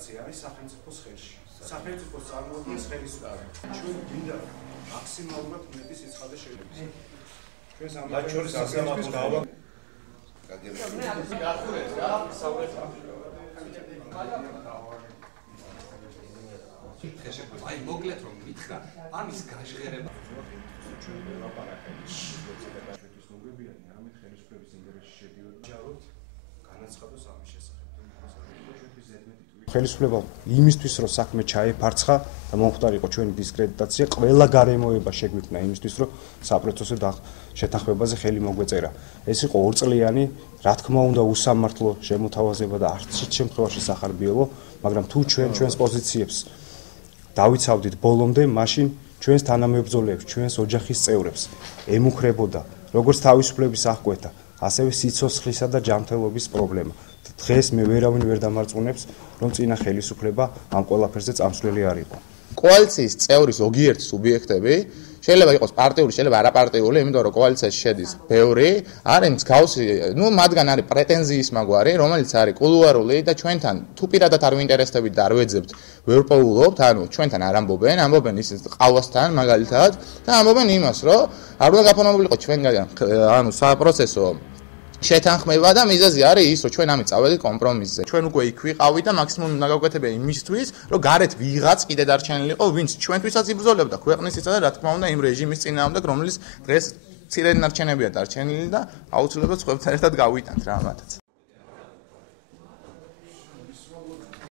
დისკრედიტაცია არის სახელმწიფოს ხელში. სახელმწიფოს წარმოადგენს ხელისუფლება. ჩვენ გვინდა მაქსიმალურად მეტი სიცხადე შეიძლება. ჩვენ ამ შორის სასამართლოს გავა აი მოკლედ რომ მითხრა ამის გაჟღერება ჩვენ ველაპარაკებთ შეთვის მოგებიანი არამედ ხელისუფლების ინტერესში შედიოდა ჯაროთ განაცხადოს ამის შესახებ ხელისუფლება იმისთვის რომ საქმე ჩაეფარცხა და მომხდარიყო ჩვენი დისკრედიტაცია ყველა გარემოება შეგვიქმნა იმისთვის რომ საპროცესო შეთანხმებაზე ხელი მოგვეწერა ეს იყო ორწლიანი რა თქმა უნდა უსამართლო შემოთავაზება და არც შემთხვევაში სახარბიელო მაგრამ თუ ჩვენს პოზიციებს დავიცავდით ბოლომდე მაშინ ჩვენს თანამებრძოლებს ჩვენს ოჯახის წევრებს ემუქრებოდა როგორც თავისუფლების აღკვეთა ასევე სიცოცხლისა და ჯანმრთელობის პრობლემა დღეს მე ვერავინ ვერ დამარწმუნებს რომ წინა ხელისუფლება ამ ყველაფერზე წამსვლელი არ იყო კოალიციის წევრი ზოგიერთი სუბიექტები შეიძლება იყოს პარტიული, შეიძლება არაპარტიული, იმიტომ რომ კოალიციაში შედის ბევრი, არის მსგავსი, მათგან არის პრეტენზიის მაგვარი, რომელიც არის კულუარული და ჩვენთან თუ პირადად არ ვინტერესდებით და არ ვეძებთ, ვერ პოულობთ, ანუ ჩვენთან არ ამბობენ ის ყავასთან მაგალითად და ამბობენ იმას, რომ არ უნდა გაფორმებულიყო ჩვენგან ანუ საპროცესო შეთანხმება და მიზეზი არის ის, რომ ჩვენ ამით წავედით კომპრომისზე. ჩვენ უკვე იქ ვიყავით და მაქსიმუმ უნდა გავკვეთებია იმისთვის, რომ გარეთ ვიღაც კიდე დარჩენილიყო, ვინც ჩვენთვისაც იბრძოლებდა ქვეყნისისა და რა თქმა უნდა იმ რეჟიმის წინააღმდეგ, რომელიც დღეს მცირე ნარჩენებია დარჩენილი და აუცილებლად სხვებთან ერთად გავიტანთ რა ამათაც.